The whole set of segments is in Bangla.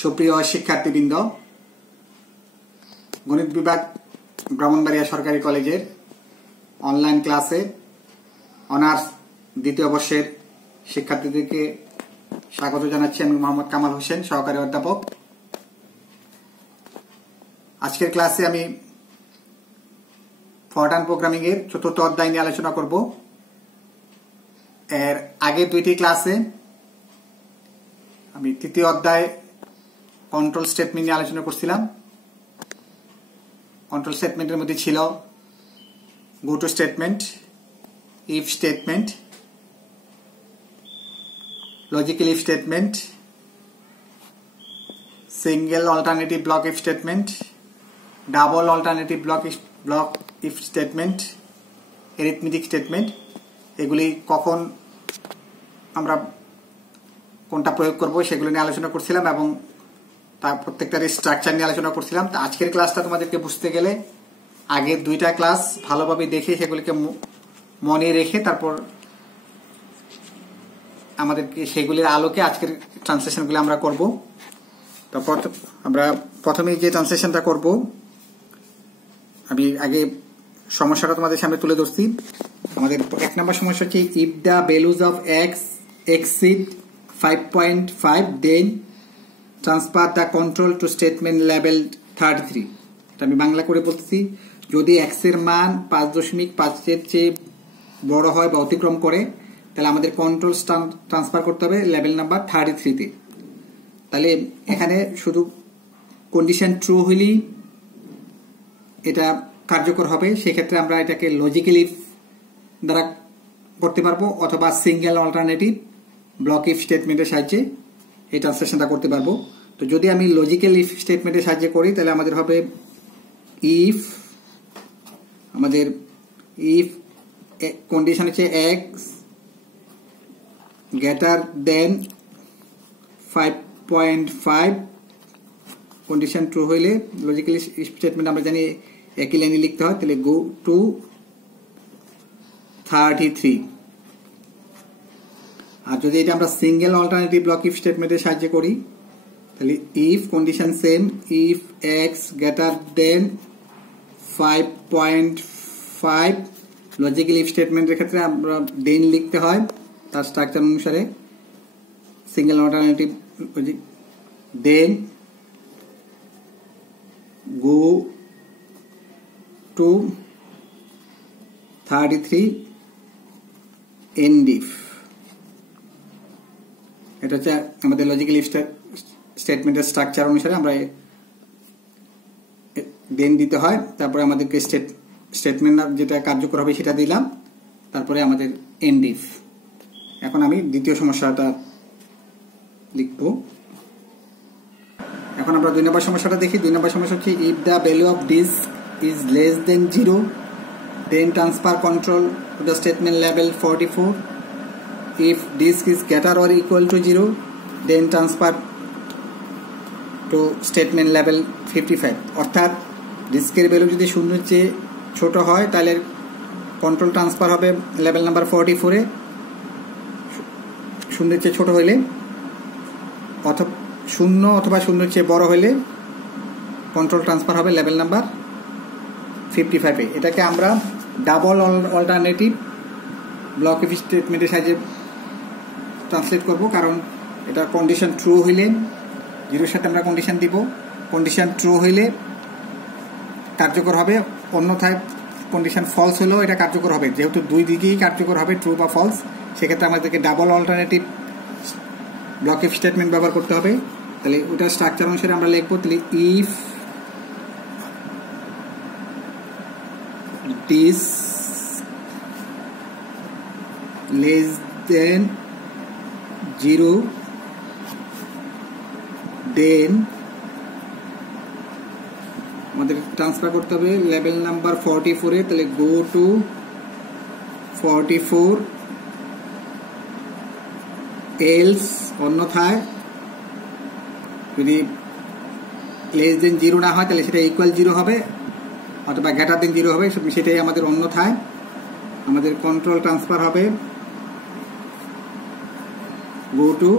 সুপ্রিয় শিক্ষার্থীবৃন্দ, গণিত বিভাগ ব্রাহ্মণবাড়িয়া সরকারি কলেজের অনলাইন ক্লাসে অনার্স দ্বিতীয় বর্ষের শিক্ষার্থীদেরকে স্বাগত জানাচ্ছি। আমি মোহাম্মদ কামাল হোসেন, সহকারী অধ্যাপক। আজকের ক্লাসে আমি ফরট্রান প্রোগ্রামিং এর চতুর্থ অধ্যায় নিয়ে আলোচনা করব। এর আগের দুইটি ক্লাসে আমি তৃতীয় অধ্যায় কন্ট্রোল স্টেটমেন্ট নিয়ে আলোচনা করছিলাম। কন্ট্রোল স্টেটমেন্টের মধ্যে ছিল go to statement, if statement, logical if statement, single alternative block if statement, double alternative block if statement, arithmetic statement. এগুলি কখন আমরা কোনটা প্রয়োগ করব সেগুলো নিয়ে আলোচনা করছিলাম এবং তার প্রত্যেকটার স্ট্রাকচার নিয়ে আলোচনা করছিলাম। তো আজকের ক্লাসটা তোমাদেরকে বুঝতে গেলে আগের দুইটা ক্লাস ভালোভাবে দেখে সেগুলিকে মনে রেখে তারপর আমাদেরকে সেগুলির আলোকে আজকের ট্রান্সলেশনগুলো আমরা করব। তো আমরা প্রথমে যে ট্রান্সলেশনটা করব, আমি আগে সমস্যাটা তোমাদের সামনে তুলে ধরছি। আমাদের 1 নম্বর সমস্যা হচ্ছে if the values of x exceed 5.5 then transfer the control to statement level 33। এটা আমি বাংলা করে বলতেছি, যদি x এর মান 5.5 এর চেয়ে বড় হয় বা অতিক্রম করে তাহলে আমাদের কন্ট্রোল ট্রান্সফার করতে হবে লেভেল নাম্বার 33 তে। তাহলে এখানে শুধু কন্ডিশন ট্রু হলেই এটা কার্যকর হবে। সেক্ষেত্রে আমরা এটাকে লজিক্যাল ইফ দ্বারা করতে পারবো অথবা সিঙ্গেল অল্টারনেটিভ ব্লক ইফ স্টেটমেন্টের সাহায্যে এই ট্রান্সলেশনটা করতে পারবো। তো যদি আমি লজিক্যাল ইফ স্টেটমেন্টের সাহায্যে করি তাহলে আমাদের হবে ইফ কন্ডিশন হচ্ছে x greater than 5.5, condition true হইলে লজিক্যাল ইফ স্টেটমেন্ট আমরা জানি একই লাইনে লিখতে হয়, তাহলে গো টু 33। আর যদি এটা আমরা সিঙ্গেল অল্টারনেটিভ ব্লক ইফ স্টেটমেন্টের সাহায্যে করি তাহলে if condition same, if X greater than 5.5, logical if স্টেটমেন্টের ক্ষেত্রে আমরা দেন লিখতে হয় তার স্ট্রাকচার অনুসারে। Single alternative then go to 33 end if. এটা হচ্ছে আমাদের লজিক্যাল ইফ স্টেটমেন্টের স্ট্রাকচার অনুসারে আমরা দেন দিতে হয়, তারপরে আমাদেরকে স্টেটমেন্ট যেটা কার্যকর হবে সেটা দিলাম, তারপরে আমাদের এন্ড ইফ। এখন আমি দ্বিতীয় সমস্যাটা লিখব। এখন আমরা 2 নম্বর সমস্যাটা দেখি। 2 নম্বর সমস্যা হচ্ছে if the value of disk is less than 0 then transfer control to the statement level 44. If disk is greater or equal to 0 then transfer to statement level 55. অর্থাৎ ডিস্কের ভ্যালু যদি 0 এর চেয়ে ছোট হয় তাহলে কন্ট্রোল ট্রান্সফার হবে লেভেল নাম্বার 44 এ। 0 এর চেয়ে ছোট হইলে অথবা 0 এর চেয়ে বড় হইলে কন্ট্রোল ট্রান্সফার হবে লেভেল নাম্বার 55 এ। এটাকে আমরা ডাবল অল্টারনেটিভ ব্লক ইফ স্টেটমেন্টের সাহায্যে ট্রান্সলেট করব, কারণ এটা কন্ডিশন ট্রু হইলে 0 এর সাথে আমরা কন্ডিশন দিব, কন্ডিশন ট্রু হইলে কার্যকর হবে, অন্যথায় কন্ডিশন ফলস হলেও এটা কার্যকর হবে। যেহেতু দুই দিকেই কার্যকর হবে, ট্রু বা ফলস, সেক্ষেত্রে আমাদেরকে double alternative block if statement ব্যবহার করতে হবে। তাহলে ওটার স্ট্রাকচার অনুসারে আমরা লিখবো, তাহলে if disk less than 0 then আমাদের ট্রান্সফার করতে হবে লেভেল নাম্বার 44 এ। তাহলে গো টু 44 এলস, অন্যথায় যদি লেস দেন 0 না হয় তাহলে সেটা ইকুয়াল 0 হবে অথবা গ্রেটার দেন 0 হবে, সেটাই আমাদের অন্যথায় আমাদের কন্ট্রোল ট্রান্সফার হবে গো টু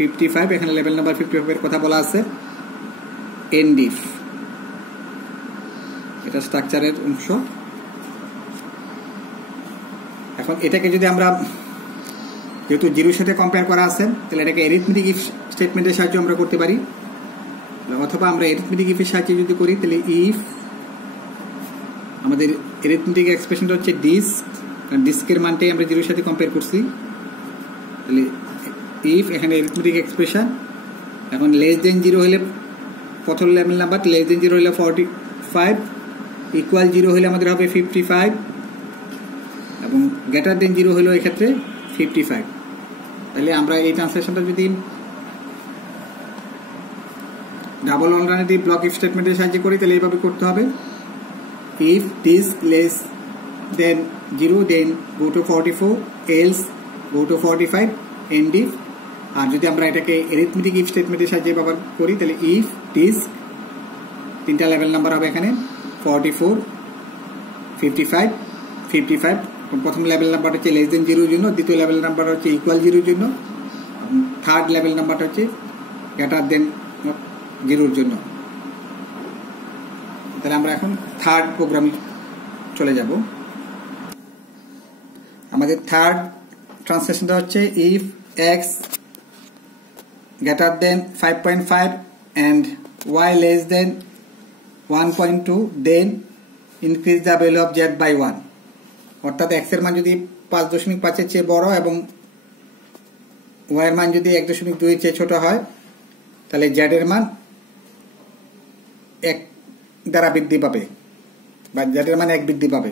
55 এখানে লেভেল নাম্বার 55 এর কথা বলা আছে end if এটা স্ট্রাকচারের অংশ এখন এটাকে যদি আমরা যেহেতু জিরোর সাথে কম্পেয়ার করা আছে তাহলে এটাকে অ্যারিথমেটিক ইফ স্টেটমেন্টের সাহায্যে আমরা করতে পারি অথবা আমরা অ্যারিথমেটিক ইফের সাহায্যে যদি করি তাহলে ইফ আমাদের অ্যারিথমেটিক এক্সপ্রেশনটা হচ্ছে ডিস্কের মানটাই আমরা জিরোর সাথে কম্পেয়ার করছি তাহলে ইফ এখানে অ্যারিথমেটিক এক্সপ্রেশন এখন লেস দেন 0 হলে প্রথম লেভেল নাম্বার লেস দেন 0 হলে 45 ইকুয়াল 0 হলে আমাদের হবে 55 এবং গ্রেটার দেন 0 হলো এই ক্ষেত্রে 55 তাহলে আমরা এই ট্রান্সলেশনটা যদি ডাবল অল্টারনেটিভ ব্লক ইফ স্টেটমেন্টের সাহায্যে করি তাহলে এইভাবে করতে হবে if disk less than 0 then go to 44 else go to 45 end if আর যদি আমরা এটাকে অ্যারিথমেটিক ইফ স্টেটমেন্টের সাহায্যে ব্যবহার করি তাহলে if disk তিনটা লেভেল নাম্বার হবে এখানে 44 55 55 প্রথম লেভেল নাম্বারটা হচ্ছে লেস দেন 0 এর জন্য দ্বিতীয় লেভেল নাম্বার হচ্ছে ইকুয়াল 0 এর জন্য থার্ড লেভেল নাম্বারটা হচ্ছে গ্রেটার দেন 0 এর জন্য তাহলে আমরা এখন থার্ড প্রোগ্রামে চলে যাব আমাদের থার্ড ট্রান্সলেশনটা হচ্ছে if x greater than 5.5 and y less than 1.2 then increase the value of z by 1 অর্থাৎ x এর মান যদি 5.5 এর চেয়ে বড় এবং y এর মান যদি 1.2 এর চেয়ে ছোট হয় তাহলে z এর মান 1 দ্বারা বৃদ্ধি পাবে বা z এর মান 1 বৃদ্ধি পাবে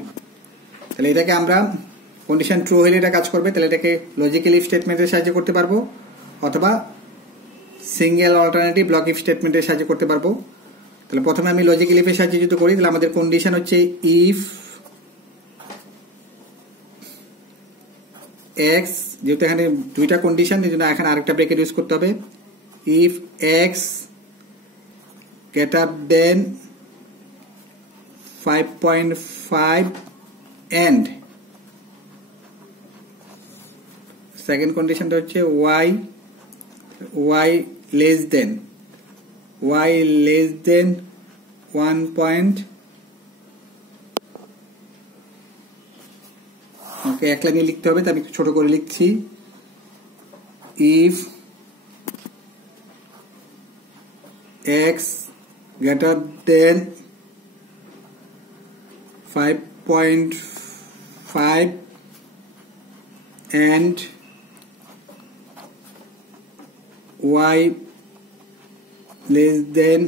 তাহলে এটাকে আমরা কন্ডিশন ট্রু হলে এটা কাজ করবে তাহলে এটাকে লজিক্যাল ইফ স্টেটমেন্টের সাহায্যে করতে পারবো অথবা সিঙ্গেল অল্টারনেটিভ ব্লক ইফ স্টেটমেন্টের সাহায্যে করতে পারবো তাহলে প্রথমে আমি লজিক্যাল ইফের সাহায্যে যদি করি তাহলে আমাদের কন্ডিশন হচ্ছে ইফ x যেহেতু এখানে দুইটা কন্ডিশন এই জন্য এখানে আরেকটা ব্র্যাকেট ইউজ করতে হবে if x greater than 5.5 and second কন্ডিশনটা হচ্ছে y less than 1. ওকে এক লাইনে লিখতে হবে তাই আমি ছোট করে লিখছি if x greater than 5.5 and y less than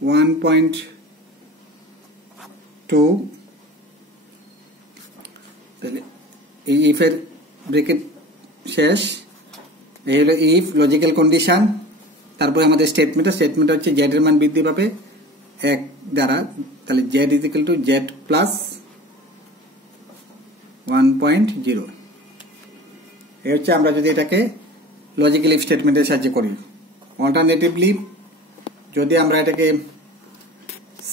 1.2 তাহলে এই if এর ব্র্যাকেট শেষ এই হলো if লজিক্যাল কন্ডিশন তারপরে আমাদের স্টেটমেন্ট হচ্ছে z এর মান বৃদ্ধি পাবে 1 দ্বারা তাহলে z = z plus 1.0 এই হচ্ছে আমরা যদি এটাকে লজিক্যাল ইফ স্টেটমেন্টের সাহায্যে করি অল্টারনেটিভলি যদি আমরা এটাকে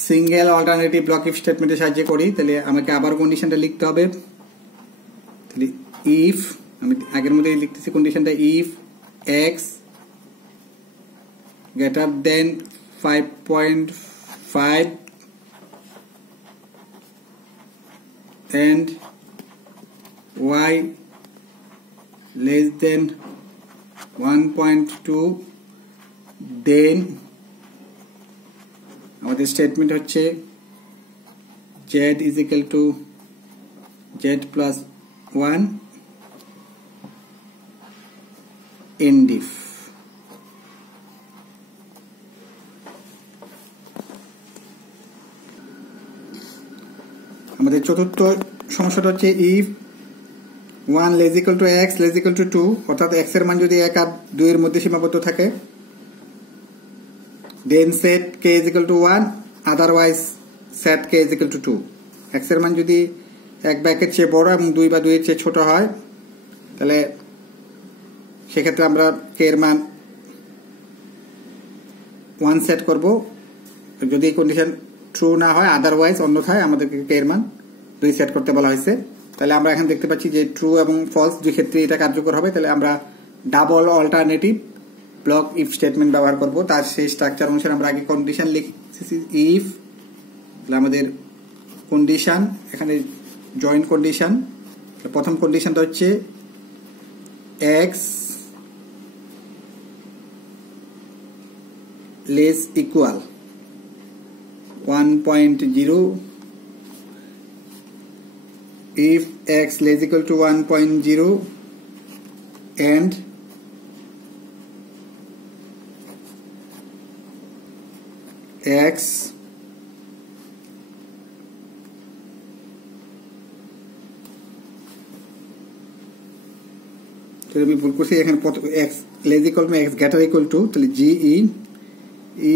সিঙ্গেল অল্টারনেটিভ ব্লক ইফ স্টেটমেন্টের সাহায্যে করি তাহলে আমাকে আবার কন্ডিশনটা লিখতে হবে তাহলে ইফ আমি আগের মধ্যেই লিখতেছি কন্ডিশনটা if x greater than 5.5 and y less than 1.2 then আমাদের স্টেটমেন্ট হচ্ছে z = z plus 1 end if আমাদের চতুর্থ সমস্যাটা হচ্ছে if 1 less equal to x less equal to 2 অর্থাৎ x এর মান যদি 1 আর 2 এর মধ্যে সীমাবদ্ধ থাকে then set k = 1 otherwise set k = 2 x এর মান যদি 1 বা 1 এর চেয়ে বড় এবং 2 বা 2 এর চেয়ে ছোট হয় তাহলে সেক্ষেত্রে আমরা k এর মান 1 সেট করব যদি কন্ডিশন ট্রু না হয় আদারওয়াইজ অন্যথায় আমাদেরকে k এর মান 2 সেট করতে বলা হয়েছে তাহলে আমরা এখন দেখতে পাচ্ছি যে ট্রু এবং ফলস দুই ক্ষেত্রে এটা কার্যকর হবে তাহলে আমরা double alternative block if statement ব্যবহার করব। তার সেই স্ট্রাকচার অনুসারে আমরা আগে কন্ডিশন লিখছি ইফ, আমাদের কন্ডিশন এখানে জয়েন্ট কন্ডিশন। প্রথম কন্ডিশনটা হচ্ছে x less equal 1.0 if x less equal to 1.0 and x আমি ভুল করছি এখানে x less equal to x greater equal to, তাহলে ge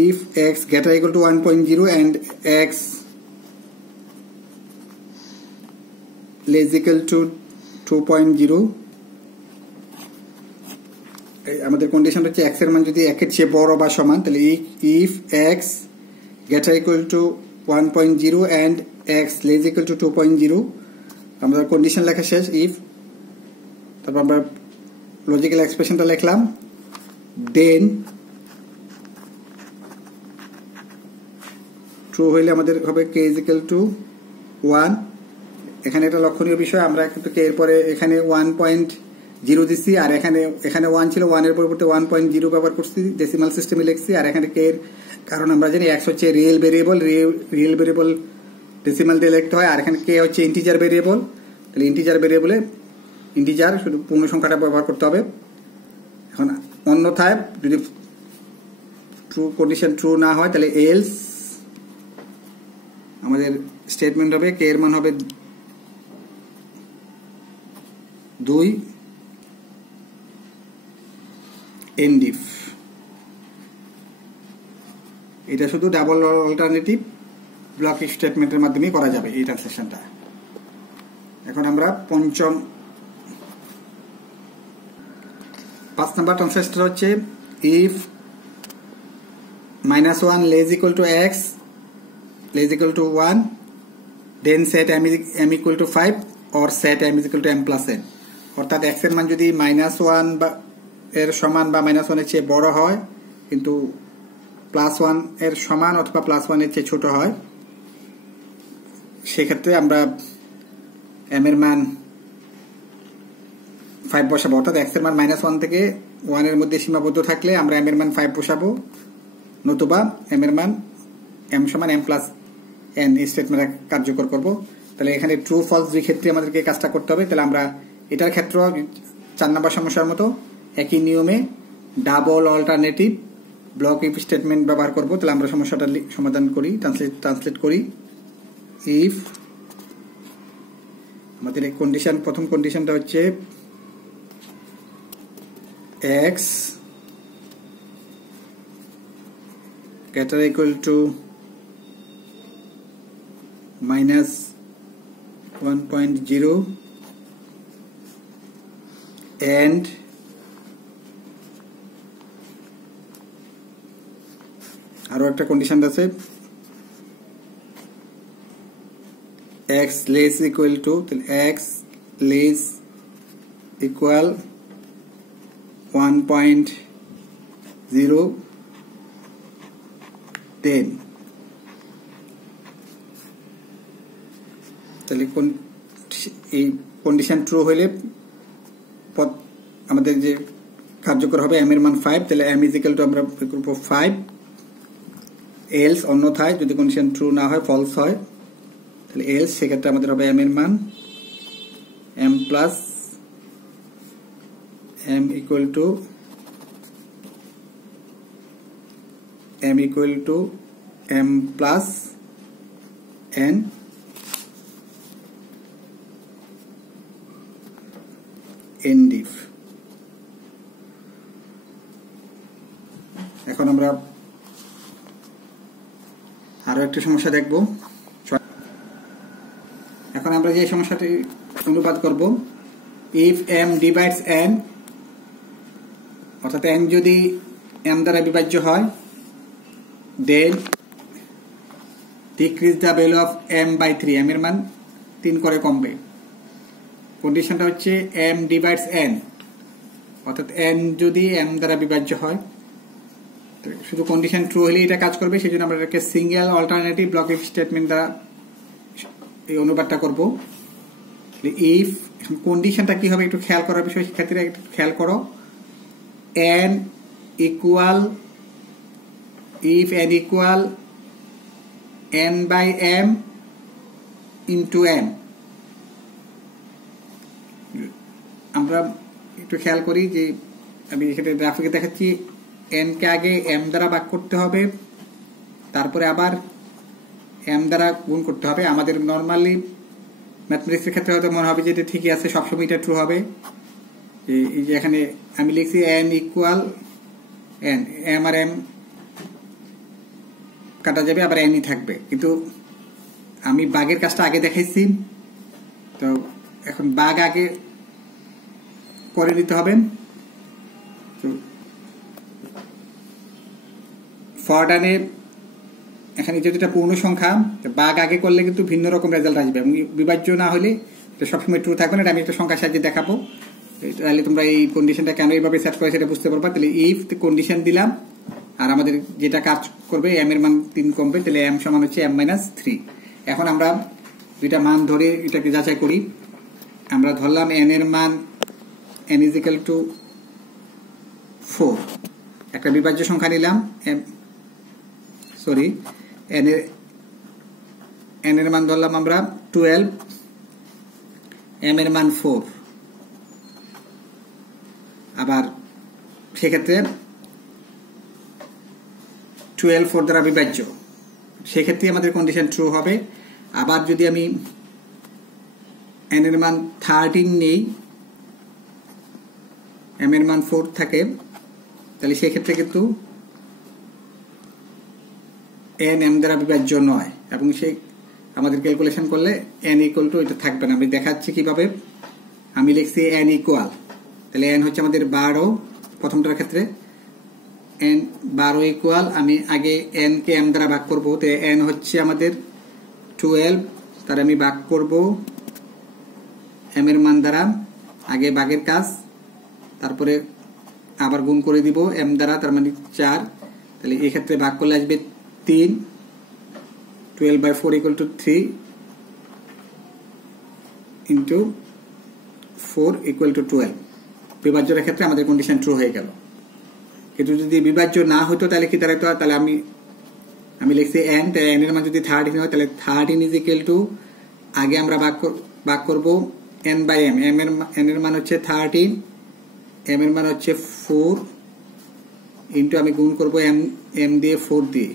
if x greater equal to 1.0 and x less equal to 2.0, আমাদের কন্ডিশন হচ্ছে x এর মান যদি 1 এর চেয়ে বড় বা সমান, তাহলে if x greater equal to 1.0 and x less equal to 2.0, আমাদের কন্ডিশন লেখা শেষ। if তারপর আমরা লজিক্যাল এক্সপ্রেশনটা লিখলাম, দেন ট্রু হইলে আমাদের হবে k is equal to 1। এখানে একটা লক্ষণীয় বিষয়, আমরা কিন্তু k এর পরে এখানে 1.0 দিচ্ছি, আর এখানে 1 ছিল, 1 এর পরিবর্তে 1.0 ব্যবহার করছি, ডেসিমাল সিস্টেমে লিখছি। আর এখানে k এর কারণ আমরা জানি x হচ্ছে রিয়েল ভেরিয়েবল ডেসিমাল দিয়ে লিখতে হয়, আর এখানে k হচ্ছে ইন্টিজার ভেরিয়েবল, তাহলে ইন্টিজার শুধু পূর্ণ সংখ্যাটা ব্যবহার করতে হবে। এখন অন্যথায় যদি ট্রু কন্ডিশন ট্রু না হয়, তাহলে এলস আমাদের স্টেটমেন্ট হবে k এর মান হবে 2 end if। এটা শুধু ডাবল অল্টারনেটিভ ব্লক ইফ স্টেটমেন্টের মাধ্যমে করা যাবে এই ট্রান্সলেশনটা। এখন আমরা 5 নম্বর ট্রান্সলেশন হচ্ছে if -1 less equal to x less equal to 1 then set m equal to 5 or set m is equal to m plus n। অর্থাৎ x এর মান যদি -1 বা এর সমান বা -1 এর চেয়ে বড় হয়, কিন্তু +1 এর সমান অথবা +1 এর চেয়ে ছোট হয়, সেক্ষেত্রে আমরা m এর মান 5 বসাবো। অর্থাৎ x এর মান -1 থেকে 1 এর মধ্যে সীমাবদ্ধ থাকলে আমরা m এর মান 5 বসাবো, নতুবা m এর মান m সমান m plus n এই স্টেটমেন্ট কার্যকর করব। তাহলে এখানে ট্রু ফলস দুই ক্ষেত্রে আমাদেরকে কাজটা করতে হবে। তাহলে আমরা এটার ক্ষেত্রে 4 নম্বর সমস্যার মতো একই নিয়মে double alternative block if statement ব্যবহার করব। তাহলে আমরা সমস্যাটা সমাধান করি, ট্রান্সলেট করি। ইফ আমাদের এই কন্ডিশন, প্রথম কন্ডিশনটা হচ্ছে x greater equal to -1.0 and আরো একটা কন্ডিশন আছে x less equal to, x less equal 1.0 10। তাহলে এই কন্ডিশন ট্রু হইলে আমাদের যে কার্যকর হবে m এর মান 5, তাহলে m is equal to আমরা করব 5। এলস অন্যথায় যদি কন্ডিশন ট্রু না হয়, ফলস হয়, তাহলে এলস সেক্ষেত্রে আমাদের হবে m এর মান m plus m equal to m plus n end if। এখন আমরা আরো একটা সমস্যা দেখব। এখন আমরা যে সমস্যাটি অনুবাদ করব, if m divides n, অর্থাৎ n যদি m দ্বারা বিভাজ্য হয়, then decrease the value of m by 3, m এর মান 3 করে কমবে। কন্ডিশনটা হচ্ছে m divides n, অর্থাৎ n যদি m দ্বারা বিভাজ্য হয়, শুধু কন্ডিশন ট্রু হলে এটা কাজ করবে। সেই জন্য আমরা এটাকে single alternative block if statement দ্বারা এই অনুবাদটা করব। ইফ কন্ডিশনটা কি হবে একটু খেয়াল করার বিষয়, শিক্ষার্থীরা একটু খেয়াল করো। n equal, if n equal n by m into m, আমরা একটু খেয়াল করি যে আমি এখানে গ্রাফিকে দেখাচ্ছি n কে আগে m দ্বারা ভাগ করতে হবে, তারপরে আবার m দ্বারা গুণ করতে হবে। আমাদের নর্মালি ম্যাথমেটিক্সের ক্ষেত্রে হয়তো মনে হবে যে এটা ঠিকই আছে, সবসময় এটা ট্রু হবে। এই যে এখানে আমি লিখছি n ইকুয়াল n, m আর m কাটা যাবে, আবার n ই থাকবে, কিন্তু আমি বাগের কাজটা আগে দেখাইছি, তো এখন বাগ আগে করে নিতে হবে। তো ফরডানে এখানে যেহেতু এটা পূর্ণ সংখ্যা, বাগ আগে করলে কিন্তু ভিন্ন রকম রেজাল্ট আসবে এবং বিভাজ্য না হলে এটা সবসময় ট্রু থাকবে না। এটা আমি একটা সংখ্যার সাহায্যে দেখাবো, তাহলে তোমরা এই কন্ডিশনটা কেন এইভাবে সেট করে সেটা বুঝতে পারবা। তাহলে ইফ কন্ডিশন দিলাম, আর আমাদের যেটা কাজ করবে m এর মান 3 কমবে, তাহলে m সমান হচ্ছে m-3। এখন আমরা দুইটা মান ধরে এটাকে যাচাই করি। আমরা ধরলাম n এর মান n is equal to 4, একটা বিভাজ্য সংখ্যা নিলাম, n এর মান ধরলাম আমরা 12, m এর মান 4। আবার সেক্ষেত্রে 12 4 দ্বারা বিভাজ্য, সেক্ষেত্রে আমাদের কন্ডিশন ট্রু হবে। আবার যদি আমি n এর মান 13 নেই, m এর মান 4 থাকে, তাহলে সেক্ষেত্রে কিন্তু n m দ্বারা বিভাজ্য নয়, এবং সেই আমাদের ক্যালকুলেশন করলে n ইকুয়াল টু এটা থাকবে না। আমি দেখাচ্ছি কিভাবে। আমি লিখছি n ইকুয়াল, তাহলে n হচ্ছে আমাদের 12, প্রথমটার ক্ষেত্রে n 12 ইকুয়াল, আমি আগে n কে m দ্বারা ভাগ করব, তো n হচ্ছে আমাদের 12, তার আমি ভাগ করব m এর মান দ্বারা, আগে ভাগের কাজ, তারপরে আবার গুণ করে দিব m দ্বারা, তার মানে 4। তাহলে এই ক্ষেত্রে ভাগ করলে আসবে 3, 12/4 equal to 3 into 4 equal to 12। বিভাজ্যের ক্ষেত্রে আমাদের কন্ডিশন ট্রু হয়ে গেল। কিন্তু যদি বিভাজ্য না হতো তাহলে কি দাঁড়াতো? তাহলে আমি লিখছি n, তাই n এর মান যদি 13 হয়, তাহলে 13 ইজ ইকুয়াল টু, আগে আমরা ভাগ করব n বাই m, n এর মান হচ্ছে 13, m এর মান হচ্ছে 4 ইন্টু আমি গুণ করব m দিয়ে 4 দিয়ে।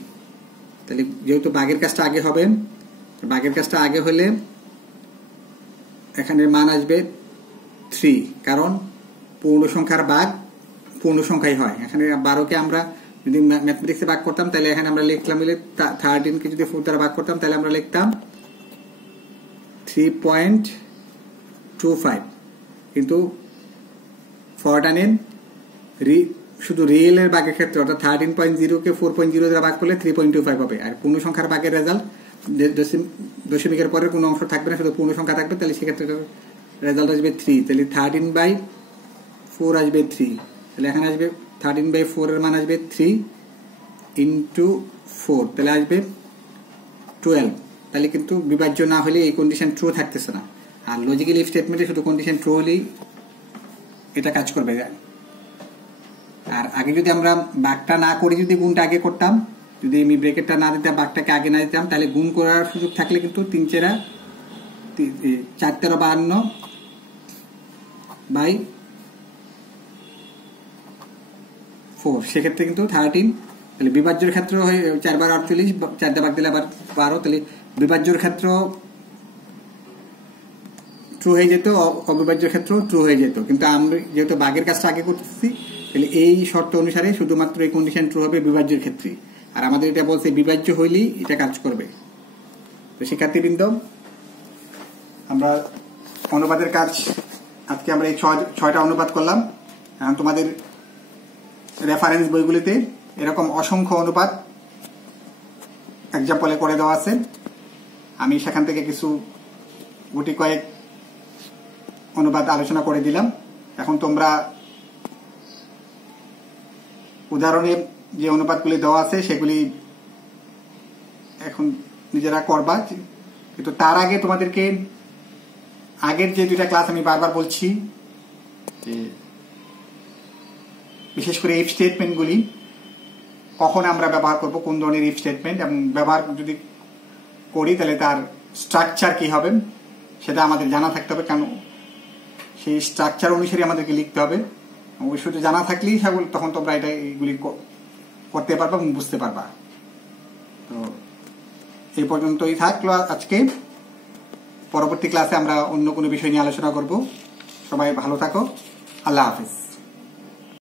তাহলে যেহেতু ভাগের কাজটা আগে হবে, ভাগের কাজটা আগে হলে এখানে মান আসবে 3, কারণ পূর্ণ সংখ্যার ভাগ পূর্ণ সংখ্যাই হয়। এখানে 12কে আমরা যদি ম্যাথমেটিক্সে ভাগ করতাম, তাহলে এখানে আমরা লিখলাম 13 কে যদি 4 দ্বারা ভাগ করতাম, তাহলে আমরা লিখতাম 3.25। কিন্তু ফরডানের শুধু রিয়েলের ভাগের ক্ষেত্রে, অর্থাৎ 13.0 কে 4.0 দ্বারা ভাগ করলে 3.25 হবে। আর পূর্ণ সংখ্যার ভাগের রেজাল্ট দশমিকের পরের কোনো অংশ থাকবে না, শুধু পূর্ণ সংখ্যা থাকবে, তাহলে সেক্ষেত্রে রেজাল্ট আসবে 3। তাহলে 13/4 আসবে 3, তাহলে এখানে আসবে 13/4 এর মান আসবে 3 ইন্টু 4, তাহলে আসবে 12। তাহলে কিন্তু বিভাজ্য না হলে এই কন্ডিশন ট্রু থাকতেছে না। আর লজিক্যাল ইফ স্টেটমেন্টে শুধু কন্ডিশন ট্রু হলেই এটা কাজ করবে। আর আগে যদি আমরা ভাগটা না করি, যদি গুণটা আগে করতাম, যদি আমি ব্রেকেটটা না দিতাম, ভাগটাকে আগে না দিতাম, তাহলে গুণ করার সুযোগ থাকলে কিন্তু 3 4 52 বাই 4, সেক্ষেত্রে কিন্তু 13। তাহলে বিভাজ্যের ক্ষেত্র 4 বার 48, 4 দিয়ে ভাগ দিলে আবার 12, তাহলে বিভাজ্যের ক্ষেত্র ট্রু হয়ে যেত, অবিভাজ্যের ক্ষেত্র ট্রু হয়ে যেত। কিন্তু আমরা যেহেতু ভাগের কাজটা আগে করতেছি, তাহলে এই শর্ত অনুসারে শুধুমাত্র এই কন্ডিশন ট্রু হবে বিভাজ্যের ক্ষেত্রে। আর আমাদের এটা বলছে বিভাজ্য হইলেই এটা কাজ করবে। তো শিক্ষার্থীবৃন্দ, আমরা অনুবাদের কাজ আজকে আমরা এই 6টা অনুবাদ করলাম। এখন তোমাদের রেফারেন্স বইগুলিতে এরকম অসংখ্য অনুবাদ এক্সাম্পলে করে দেওয়া আছে। আমি সেখান থেকে কিছু গুটি কয়েক অনুবাদ আলোচনা করে দিলাম। এখন তোমরা উদাহরণে যে অনুপাতগুলি দেওয়া আছে সেগুলি এখন নিজেরা করবা, কিন্তু তার আগে তোমাদেরকে আগের যে দুইটা ক্লাস আমি বারবার বলছি, বিশেষ করে ইফ স্টেটমেন্টগুলি কখন আমরা ব্যবহার করব, কোন ধরনের ইফ স্টেটমেন্ট, এবং ব্যবহার যদি করি তাহলে তার স্ট্রাকচার কি হবে সেটা আমাদের জানা থাকতে হবে। কারণ সেই স্ট্রাকচার অনুসারে আমাদেরকে লিখতে হবে। অবশ্যই জানা থাকলেই তখন তোমরা এইগুলি করতে পারবা এবং বুঝতে পারবা। তো এই পর্যন্তই থাকলো আজকে। পরবর্তী ক্লাসে আমরা অন্য কোনো বিষয় নিয়ে আলোচনা করব। সবাই ভালো থাকো। আল্লাহ হাফিজ।